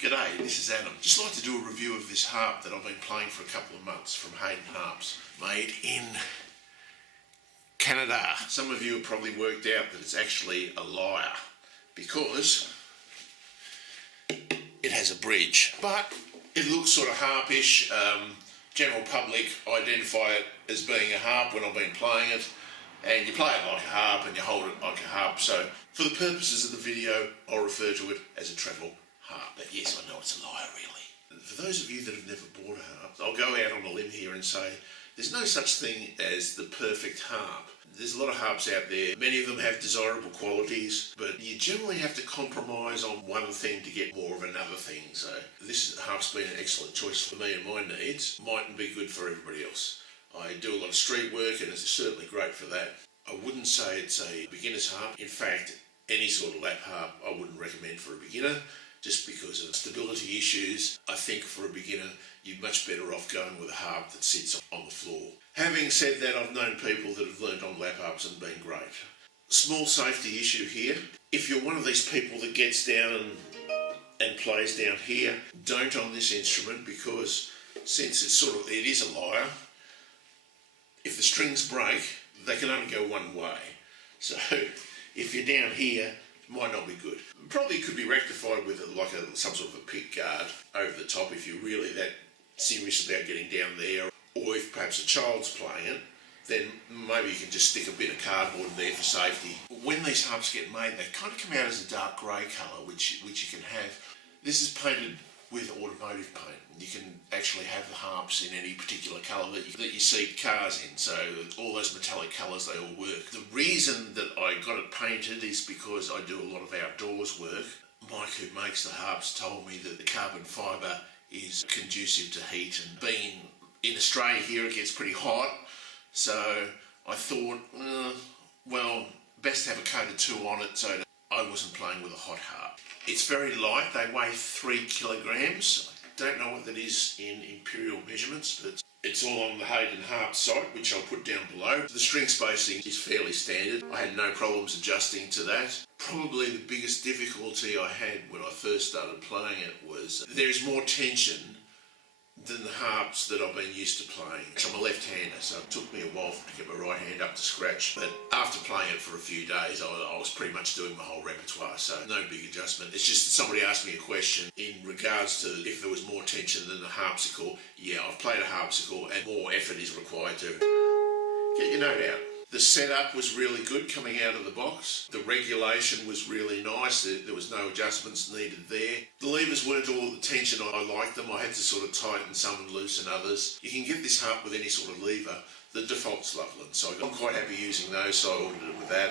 G'day, this is Adam. Just like to do a review of this harp that I've been playing for a couple of months from Hayden harps, made in Canada. Some of you have probably worked out that it's actually a liar because it has a bridge, but it looks sort of harpish. General public identify it as being a harp when I've been playing it, and you play it like a harp and you hold it like a harp. So for the purposes of the video, I'll refer to it as a treble harp. But yes, I know it's a liar, really. For those of you that have never bought a harp, I'll go out on a limb here and say there's no such thing as the perfect harp. There's a lot of harps out there. Many of them have desirable qualities, but you generally have to compromise on one thing to get more of another thing. So this harp's been an excellent choice for me and my needs. Mightn't be good for everybody else. I do a lot of street work and it's certainly great for that. I wouldn't say it's a beginner's harp. In fact, any sort of lap harp I wouldn't recommend for a beginner, just because of stability issues. I think for a beginner, you're much better off going with a harp that sits on the floor. Having said that, I've known people that have learned on lap harps and been great. Small safety issue here. If you're one of these people that gets down and plays down here, don't on this instrument, because since it is a lyre, if the strings break, they can only go one way. So if you're down here, it might not be good. Probably could be rectified with some sort of a pick guard over the top if you're really that serious about getting down there. Or if perhaps a child's playing it, then maybe you can just stick a bit of cardboard there for safety. When these harps get made, they kind of come out as a dark grey colour, which you can have. This is painted with automotive paint. You can actually have the harps in any particular colour that you see cars in. So all those metallic colours, they all work. The reason that I got it painted is because I do a lot of outdoors work. Mike, who makes the harps, told me that the carbon fibre is conducive to heat, and being in Australia here it gets pretty hot, so I thought, well, best to have a coat or two on it so that I wasn't playing with a hot harp. It's very light. They weigh 3 kilograms. I don't know what that is in imperial measurements, but it's all on the Hayden harp site, which I'll put down below. The string spacing is fairly standard. I had no problems adjusting to that. Probably the biggest difficulty I had when I first started playing it was there's more tension than the harps that I've been used to playing. I'm a left-hander, so it took me a while to get my right hand up to scratch. But after playing it for a few days, I was pretty much doing my whole repertoire, so no big adjustment. It's just that somebody asked me a question in regards to if there was more tension than the harpsichord. Yeah, I've played a harpsichord and more effort is required to get your note out. The setup was really good coming out of the box. The regulation was really nice. There was no adjustments needed there. The levers weren't all the tension I liked them. I had to sort of tighten some and loosen others. You can get this harp with any sort of lever. The default's Loveland, so I'm quite happy using those, so I ordered it with that.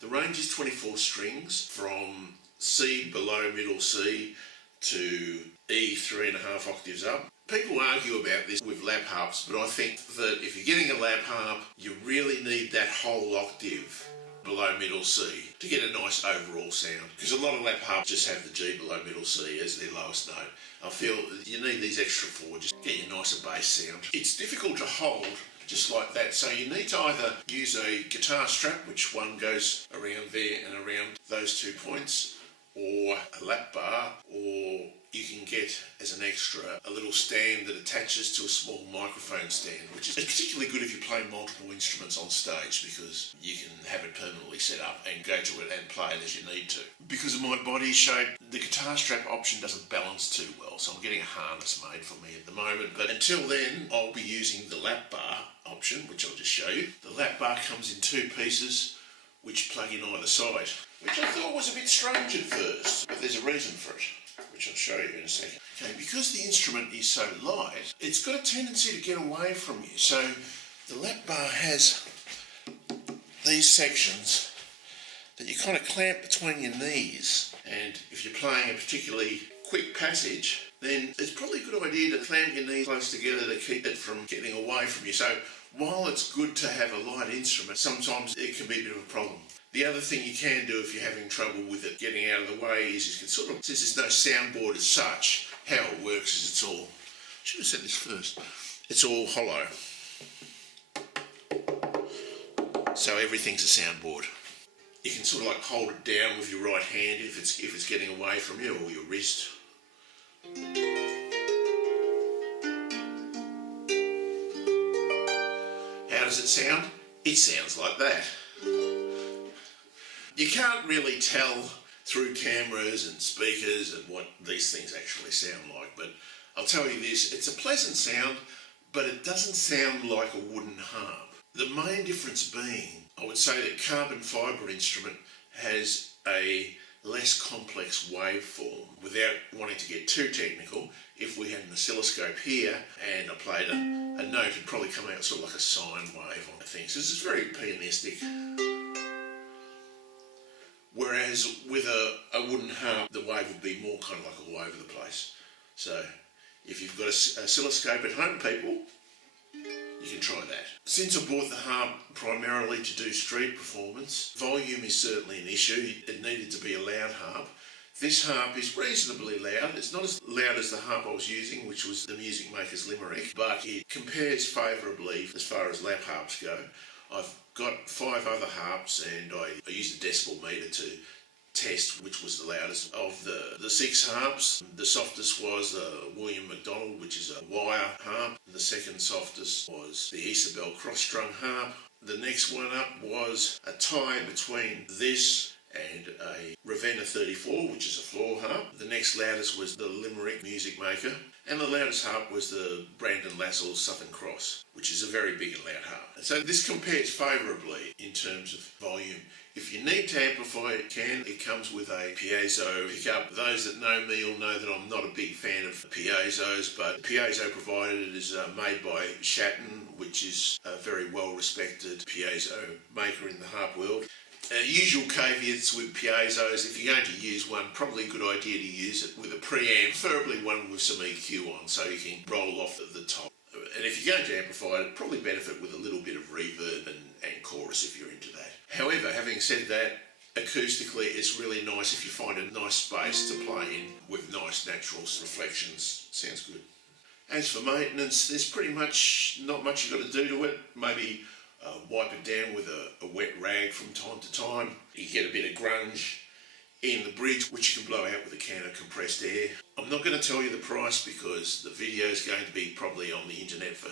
The range is 24 strings from C below middle C to E 3.5 octaves up. People argue about this with lap harps, but I think that if you're getting a lap harp, you really need that whole octave below middle C to get a nice overall sound. Because a lot of lap harps just have the G below middle C as their lowest note. I feel you need these extra 4 just to get your nicer bass sound. It's difficult to hold just like that, so you need to either use a guitar strap, which one goes around there and around those 2 points, or a lap bar, or you can get, as an extra, a little stand that attaches to a small microphone stand, which is particularly good if you play multiple instruments on stage, because you can have it permanently set up and go to it and play it as you need to. Because of my body shape, the guitar strap option doesn't balance too well, so I'm getting a harness made for me at the moment. But until then, I'll be using the lap bar option, which I'll just show you. The lap bar comes in 2 pieces, which plug in either side, which I thought was a bit strange at first, but there's a reason for it, which I'll show you in a second. Okay, because the instrument is so light, it's got a tendency to get away from you. So the lap bar has these sections that you kind of clamp between your knees, and if you're playing a particularly quick passage, then it's probably a good idea to clamp your knees close together to keep it from getting away from you. So while it's good to have a light instrument, sometimes it can be a bit of a problem. The other thing you can do if you're having trouble with it getting out of the way is you can sort of, since there's no soundboard as such, how it works is it's all, I should have said this first, it's all hollow. So everything's a soundboard. You can sort of like hold it down with your right hand if it's getting away from you, or your wrist. does it sound? It sounds like that. You can't really tell through cameras and speakers and what these things actually sound like, but I'll tell you this, it's a pleasant sound, but it doesn't sound like a wooden harp. The main difference being, I would say that carbon fibre instrument has a less complex waveform. Without wanting to get too technical, if we had an oscilloscope here and I played a note, it'd probably come out sort of like a sine wave on the thing. So this is very pianistic. Whereas with a wooden harp, the wave would be more kind of like all over the place. So if you've got an oscilloscope at home, people, you can try that. Since I bought the harp primarily to do street performance, volume is certainly an issue. It needed to be a loud harp. This harp is reasonably loud. It's not as loud as the harp I was using, which was the Music Maker's Limerick, but it compares favourably as far as lap harps go. I've got 5 other harps and I used a decibel meter to test which was the loudest. Of the 6 harps, the softest was the William McDonald, which is a wire harp. The second softest was the Isabel cross-strung harp. The next one up was a tie between this and a Ravenna 34, which is a floor harp. The next loudest was the Limerick Music Maker. And the loudest harp was the Brandon Lassell's Southern Cross, which is a very big and loud harp. So this compares favourably in terms of volume. If you need to amplify it, it comes with a piezo pickup. Those that know me will know that I'm not a big fan of piezos, but the piezo provided is made by Shatton, which is a very well-respected piezo maker in the harp world. Usual caveats with piezos, if you're going to use one, probably a good idea to use it with a preamp, preferably one with some EQ on so you can roll off the top. And if you're going to amplify it, probably benefit with a little bit of reverb and chorus if you're into that. However, having said that, acoustically it's really nice if you find a nice space to play in with nice natural reflections. Sounds good. As for maintenance, there's pretty much not much you've got to do to it. Maybe wipe it down with a wet rag from time to time. You get a bit of grunge in the bridge, which you can blow out with a can of compressed air. I'm not going to tell you the price because the video is going to be probably on the internet for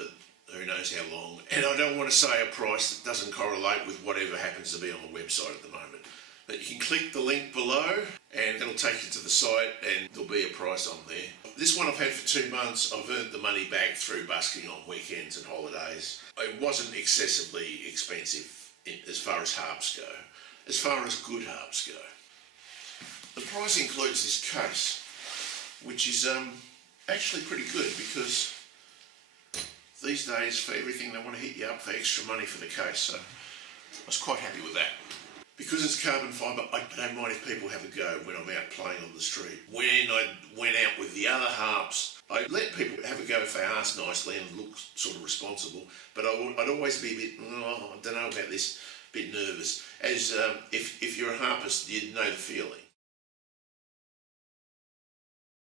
who knows how long. And I don't want to say a price that doesn't correlate with whatever happens to be on the website at the moment. But you can click the link below and it'll take you to the site and there'll be a price on there. This one I've had for 2 months. I've earned the money back through busking on weekends and holidays. It wasn't excessively expensive as far as harps go, as far as good harps go. The price includes this case, which is actually pretty good because these days for everything they want to hit you up for extra money for the case, so I was quite happy with that. Because it's carbon fibre, I don't mind if people have a go when I'm out playing on the street. When I went out with the other harps, I let people have a go if they asked nicely and looked sort of responsible, but I'd always be a bit, I don't know about this, a bit nervous. As if you're a harpist, you'd know the feeling.